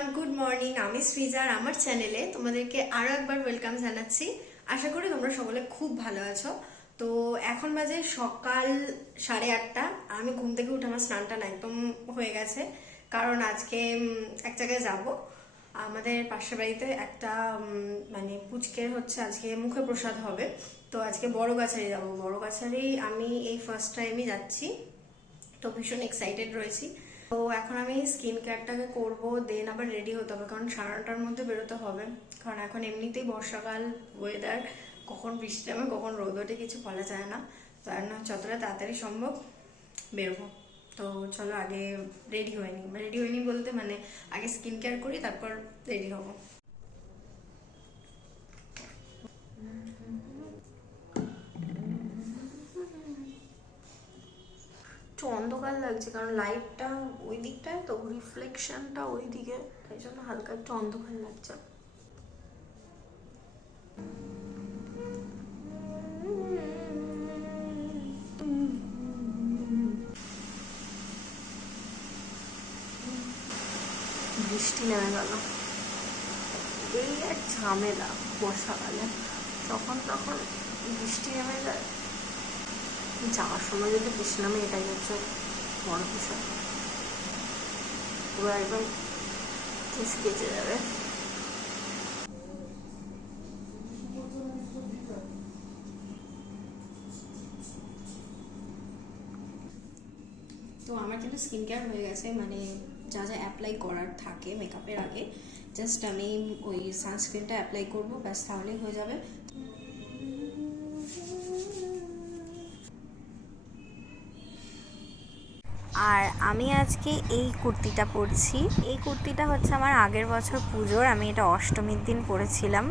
Everyone, good morning. আমি সৃজা আর আমার চ্যানেলে তোমাদেরকে আরো একবার ওয়েলকাম জানাচ্ছি। আশা করি তোমরা সকলে খুব ভালো আছো। তো এখন বাজে সকাল 8:30। আমি ঘুম থেকে উঠে আমার স্নান টান একদম হয়ে গেছে, কারণ আজকে এক জায়গায় যাব। আমাদের পাশের বাড়িতে একটা মানে পুচকের হচ্ছে আজকে মুখে প্রসাদ হবে। তো আজকে বড়গাছারি যাব। বড়গাছারি আমি এই ফার্স্ট টাইমই যাচ্ছি, তো ভীষণ এক্সাইটেড রয়েছি। তো এখন আমি স্কিন কেয়ারটাকে করবো, দেন আবার রেডি হতে হবে, কারণ 9:30টার মধ্যে বেরোতে হবে। কারণ এখন এমনিতেই বর্ষাকাল, ওয়েদার কখন বৃষ্টি নামে কখন রোদ ওঠে কিছু বলা যায় না। তার না যতটা তাড়াতাড়ি সম্ভব বেরোবো। তো চলো আগে রেডি হয়নি বলতে মানে আগে স্কিন কেয়ার করি, তারপর রেডি হবো। একটু অন্ধকার লাগছে কারণ লাইটটা ওই দিকটায়, তো রিফ্লেকশনটা ওই দিকে, তাই জন্য হালকা একটু অন্ধকার লাগছে। বৃষ্টি নেমে গেল। এই এক ঝামেলা বর্ষাকালে, যখন তখন বৃষ্টি নেমে যায়। যাওয়ার সময় যদি বৃষ্টি নামে, এটাই হচ্ছে বড় বিষয়। পুরো একদম কেচে যাবে। তো আমার কিন্তু স্কিন কেয়ার হয়ে গেছে, মানে যা যা অ্যাপ্লাই করার থাকে মেকআপের আগে, জাস্ট আমি ওই সানস্ক্রিনটা অ্যাপ্লাই করবো, ব্যাস তাহলেই হয়ে যাবে। আর আমি আজকে এই কুর্তিটা পরছি। এই কুর্তিটা হচ্ছে আমার আগের বছর পুজোর, আমি এটা অষ্টমীর দিন পরেছিলাম।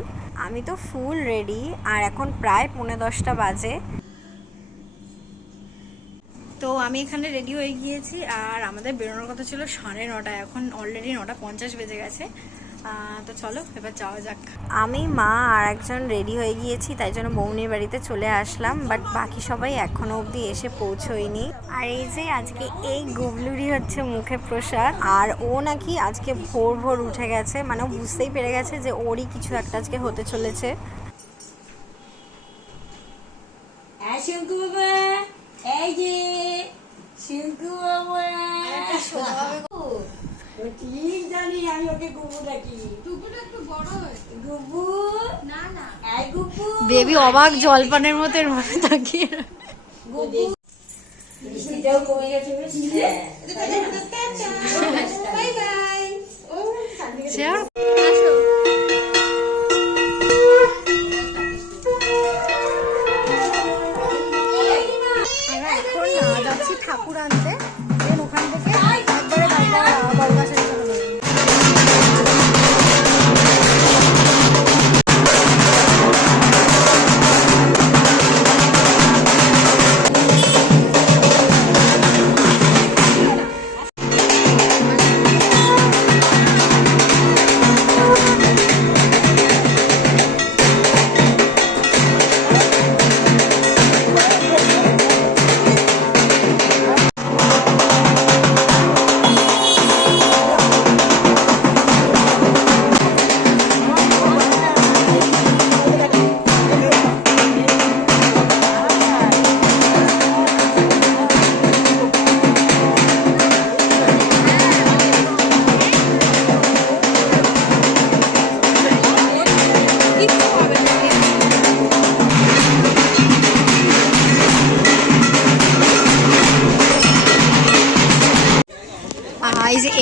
আমি তো ফুল রেডি, আর এখন প্রায় 10:45 বাজে। তো আমি এখানে রেডি হয়ে গিয়েছি, আর আমাদের বেরোনোর কথা ছিল 9:30, এখন অলরেডি 9:50 বেজে গেছে। তো চলো এবার যাওয়া যাক। আমি, মা আর একজন রেডি হয়ে গিয়েছি, তাই জন্য বৌনির বাড়িতে চলে আসলাম, বাট বাকি সবাই এখনো অবধি এসে পৌঁছয়নি। আর এই যে আজকে এই গুবলুরি হচ্ছে মুখে প্রসাদ, আর ও নাকি আজকে ভোর ভোর উঠে গেছে, মানে ও বুঝতেই পেরে গেছে যে ওরই কিছু একটা আজকে হতে চলেছে। এই যে শিল্পু বাবা ঠিক জানি, আমি ওকে গুবু ডাকি। গুবুটা একটু বড় হয়। গুবু না না, এই গুবু বেবি অবাক জলপানের মতো এর মাথা তাকিয়ে। গুবু সেটাও কমে গেছে বেশি। Bye bye. ও শেয়ার ঠাকুর আনতে, দেন ওখান থেকে একবারে বড়গাছারি চলে যাবে।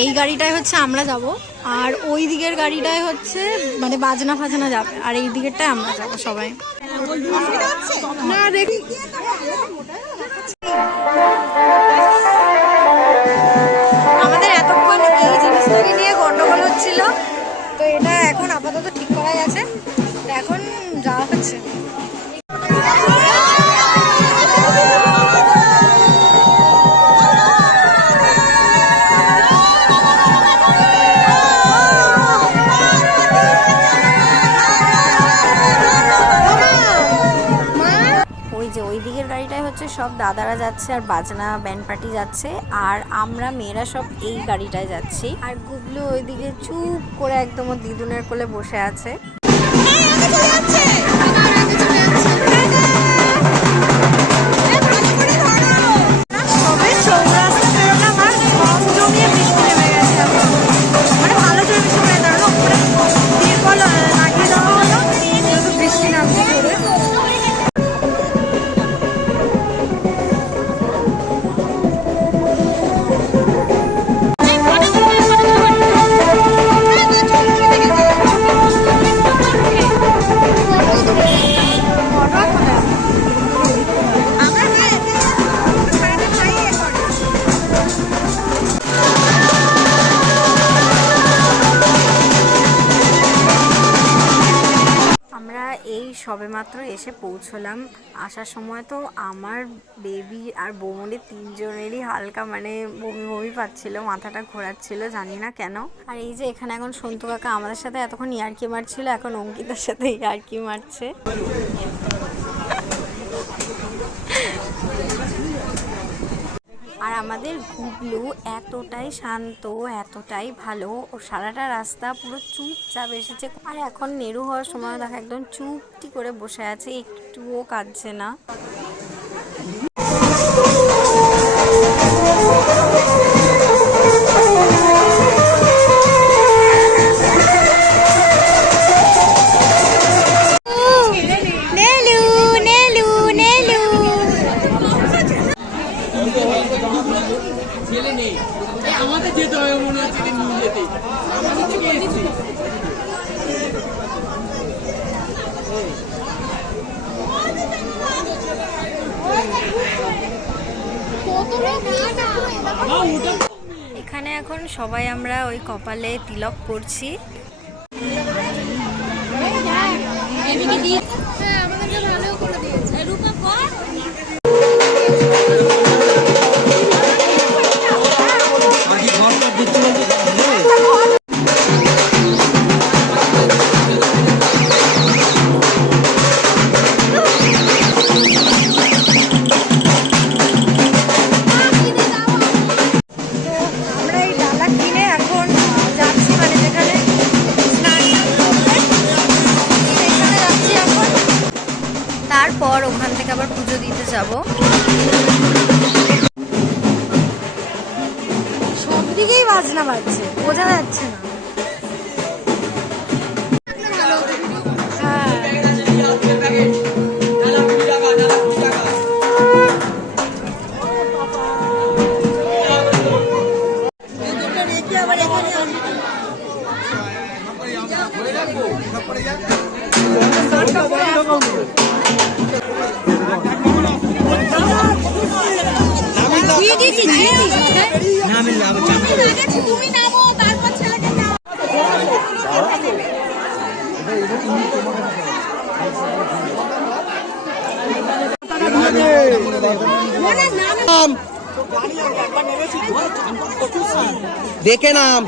এই গাড়িটায় হচ্ছে আমরা যাব, আর ওই দিকের গাড়িটায় হচ্ছে মানে বাজনা ফাজনা যাবে, আর এই দিকেরটায় আমরা যাব সবাই। না দেখি আমাদের এতক্ষণ এই জিনিসটাকে নিয়ে গন্ডগোল হচ্ছিল, তো এটা এখন আপাতত ঠিক করা গেছে, এখন যাওয়া হচ্ছে। ওই দিকের গাড়িটায় হচ্ছে সব সব দাদারা যাচ্ছে আর বাজনা ব্যান্ড পার্টি যাচ্ছে, আর আমরা মেয়েরা সব এই গাড়িটায় যাচ্ছি। আর গুবলু ওইদিকে চুপ করে একদম ওর দিদুনের কোলে বসে আছে। সবেমাত্র এসে পৌঁছলাম। আসার সময় তো আমার বেবি আর বৌমনির তিনজনেরই হালকা মানে বমি বমি পাচ্ছিল, মাথাটা ঘোরাচ্ছিল, জানি না কেন। আর এই যে এখানে এখন সন্তু কাকা আমাদের সাথে এতক্ষণ ইয়ার্কি মারছিল, এখন অঙ্কিতার সাথে ইয়ার্কি মারছে। আর আমাদের গুবলু এতটাই শান্ত, এতটাই ভালো, ও সারাটা রাস্তা পুরো চুপচাপ এসেছে। আর এখন নেরু হওয়ার সময় দেখা একদম চুপটি করে বসে আছে, একটুও কাঁদছে না। আমাদের যেতে হবে মনে হচ্ছে নিয়ে যেতে আমাদের থেকে এসেছি। এখানে এখন সবাই আমরা ওই কপালে তিলক করছি। তারপর ওখান থেকে আবার পুজো দিতে যাব। সব দিকেই বাজনা বাজছে, বোঝা যাচ্ছে না। দেখে নাম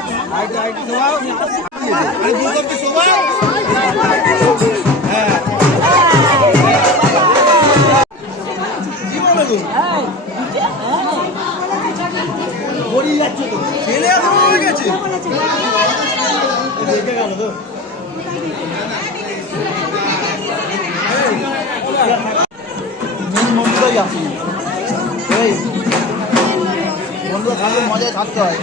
মজায় থাকতে হয়।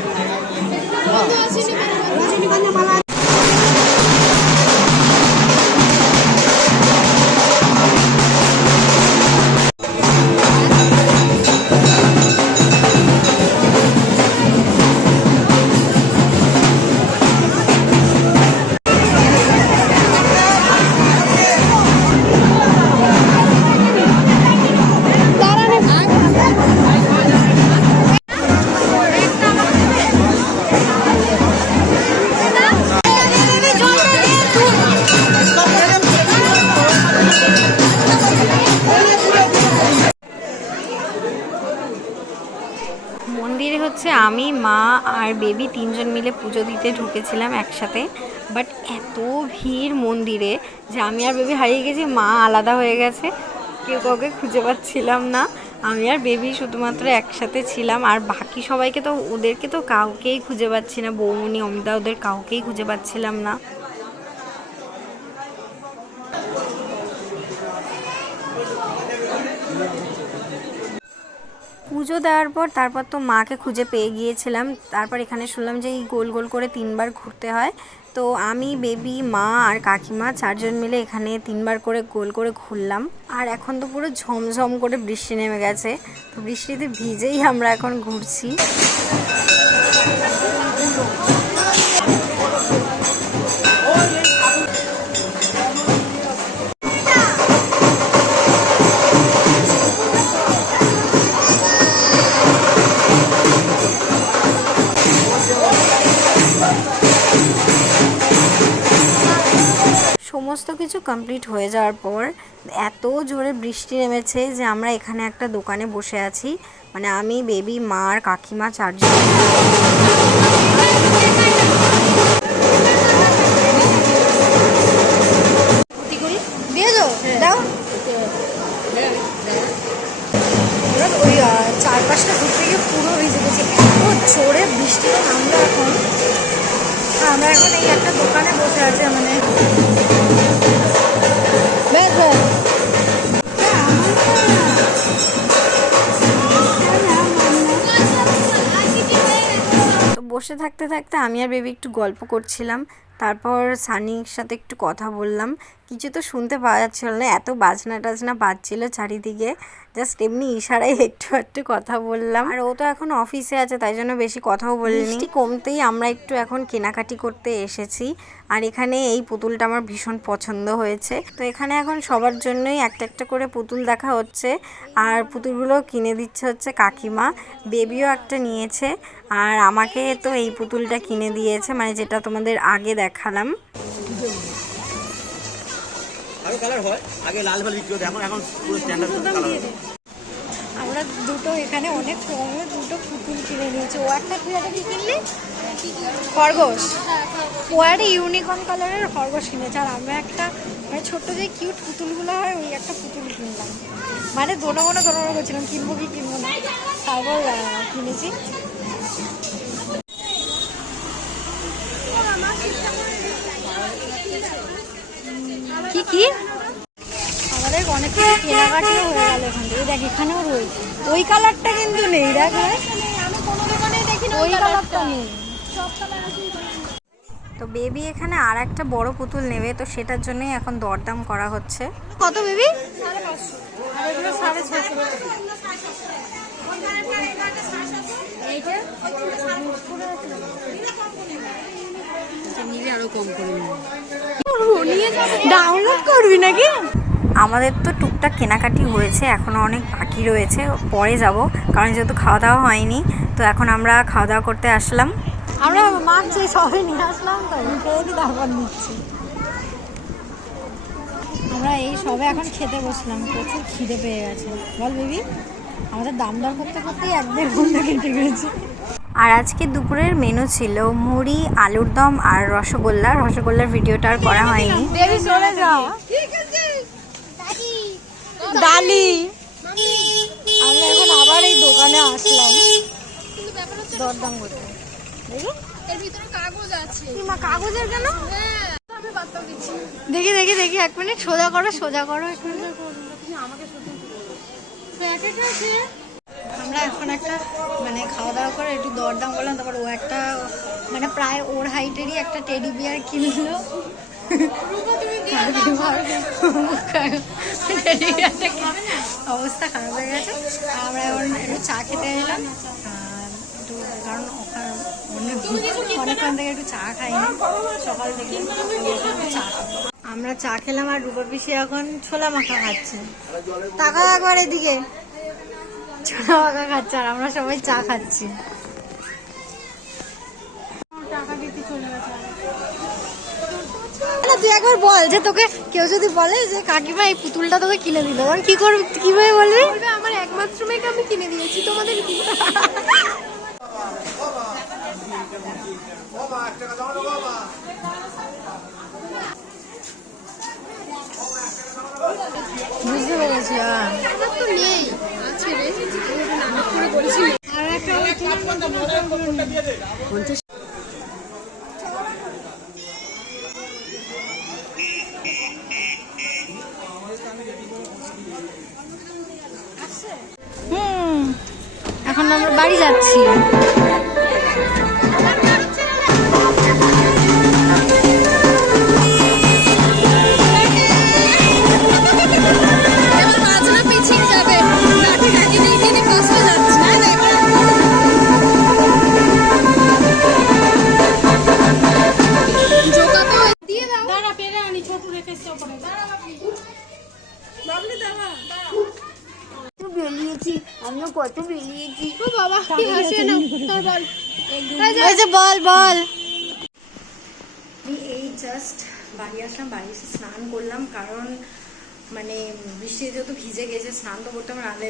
মন্দিরে হচ্ছে আমি, মা আর বেবি তিনজন মিলে পুজো দিতে ঢুকেছিলাম একসাথে, বাট এত ভিড় মন্দিরে যে আমি আর বেবি হারিয়ে গেছি, মা আলাদা হয়ে গেছে। কেউ কাউকে খুঁজে পাচ্ছিলাম না। আমি আর বেবি শুধুমাত্র একসাথে ছিলাম, আর বাকি সবাইকে তো ওদেরকে তো কাউকেই খুঁজে পাচ্ছি না, বৌমনি অমিতা ওদের কাউকেই খুঁজে পাচ্ছিলাম না। পুজো দেওয়ার পর তারপর তো মাকে খুঁজে পেয়ে গিয়েছিলাম। তারপর এখানে শুনলাম যে এই গোল গোল করে 3বার ঘুরতে হয়। তো আমি, বেবি, মা আর কাকিমা 4জন মিলে এখানে 3বার করে গোল করে ঘুরলাম। আর এখন তো পুরো ঝমঝম করে বৃষ্টি নেমে গেছে, তো বৃষ্টিতে ভিজেই আমরা এখন ঘুরছি। সমস্ত কিছু কমপ্লিট হয়ে যাওয়ার পর এত জোরে বৃষ্টি নেমেছে যে আমরা এখানে একটা দোকানে বসে আছি, মানে আমি, বেবি, মা আর কাকিমা 4জন। ওই 4-5টা ঘুরতে গিয়ে পুরো ভিজে গেছি, এত জোরে বৃষ্টি। আমরা এখন এই একটা দোকানে বসে আছি, মানে তো বসে থাকতে থাকতে আমি আর বেবি একটু গল্প করছিলাম, তারপর সানির সাথে একটু কথা বললাম। কিছু তো শুনতে পাওয়া যাচ্ছিল না, এত বাজনা টাজনা বাজছিল চারিদিকে, জাস্ট এমনি ইশারায় একটু কথা বললাম। আর ও তো এখন অফিসে আছে, তাই জন্য বেশি কথাও বলিনি। বৃষ্টি কমতেই আমরা একটু এখন কেনাকাটি করতে এসেছি, আর এখানে এই পুতুলটা আমার ভীষণ পছন্দ হয়েছে। তো এখানে এখন সবার জন্যই একটা একটা করে পুতুল দেখা হচ্ছে, আর পুতুলগুলো কিনে দিচ্ছে হচ্ছে কাকিমা। বেবিও একটা নিয়েছে, আর আমাকে তো এই পুতুলটা কিনে দিয়েছে, মানে যেটা তোমাদের আগে দেখালাম। আরো কালার হয়, আগে লাল ভালো বিক্রি হতো, এখন পুরো স্ট্যান্ডার্ড কালার। আমরা দুটো এখানে অনেক কমে দুটো পুতুল কিনে নিয়েছি। ও একটা, তুই একটা কি কিনলি? খরগোশ। ও একটা ইউনিকর্ন কালারের খরগোশ কিনেছে, আর আমরা একটা মানে ছোট্ট যে কিউট পুতুলগুলো হয় ওই একটা পুতুল কিনলাম। মানে দোনো করছিলাম কিনবো কি কিনবো না, তারপর কিনেছি। কি কি আমাদের অনেক কিছু কেনাকাটিও হয়ে গেল এখান থেকে। দেখ এখানেও রয়েছে, ওই কালারটা কিন্তু নেই, দেখ ওই কালারটা নেই। তো বেবি এখানে আর একটা বড় পুতুল নেবে, তো সেটার জন্যই এখন দরদাম করা হচ্ছে। কত বেবি? ডাউনলোড করবি নাকি? আমাদের তো টুকটাক কেনাকাটি হয়েছে, এখনও অনেক বাকি রয়েছে, পরে যাব, কারণ যেহেতু খাওয়া দাওয়া হয়নি। তো এখন আমরা খাওয়া দাওয়া করতে আসলাম। আমরা মাছ সবাই নিয়ে আসলাম, তো খেয়ে দিই, তারপর নিচ্ছি। আমরা এই সবে এখন খেতে বসলাম, প্রচুর খিদে পেয়ে গেছে। বল বেবি, আমাদের দাম দর করতে করতেই 1-1.5 ঘন্টা কেটে গেছে। আর আজকে দুপুরের মেনু ছিল মুড়ি, আলুর দম আর রসগোল্লা। রসগোল্লার ভিডিওটা আর করা হয়নি। বেবি চলে যাও। ডালি। আমরা এখন আবার এই দোকানে আসলাম দরদাম করতে। কাগজের কেন? দেখি 1 মিনিট, সোজা করো 1 মিনিট। আমরা এখন একটা মানে খাওয়া দাওয়া করে একটু দরদাম করলাম, তারপর ও একটা মানে প্রায় ওর হাইটেরই একটা টেডি বিয়ার কিনলো। অবস্থা খারাপ হয়ে গেছে। আমরা এখন একটু চা খেতে এলাম, একটু কারণ অনেকক্ষণ থেকে একটু চা খাইনি, সকাল থেকে চা। আমরা চা খেলাম, আর রূপা পিসি এখন ছোলা মাখা খাচ্ছে। টাকা একবার এদিকে, ছোলা মাখা খাচ্ছে, আর আমরা সবাই চা খাচ্ছি। টাকা দিতে চলে গেছে। তুই একবার বল যে তোকে কেউ যদি বলে যে কাকিমা এই পুতুলটা তোকে কিনে দিল, তখন কি করবি, কিভাবে বলবি? আমার একমাত্র মেয়েকে আমি কিনে দিয়েছি, তোমাদের বুঝতে পেরেছি। 50। এখন আমরা বাড়ি যাচ্ছি। বেরিয়েছি আমরা কত বেরিয়েছি বাবা কি হাসি না তার বল এই যে বল বল। আমি এই জাস্ট বাড়ি আসলাম, বাড়ি এসে স্নান করলাম, কারণ মানে বৃষ্টিতে যেহেতু ভিজে গেছে স্নান তো করতে আমার নাহলে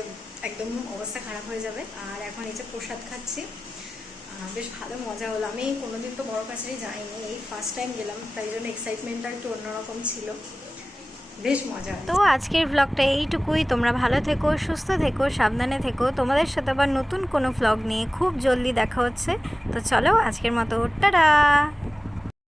একদম অবস্থা খারাপ হয়ে যাবে। আর এখন এই যে প্রসাদ খাচ্ছি, বেশ ভালো মজা হলো। আমি কোনোদিন তো বড় কাছারি যাইনি, এই ফার্স্ট টাইম গেলাম, তাই জন্য এক্সাইটমেন্টটা একটু অন্যরকম ছিল, বেশ মজা। তো আজকের ব্লগটা এইটুকুই। তোমরা ভালো থেকো, সুস্থ থেকো, সাবধানে থেকো। তোমাদের সাথে আবার নতুন কোনো ব্লগ নিয়ে খুব জলদি দেখা হচ্ছে। তো চলো আজকের মতো টাটা।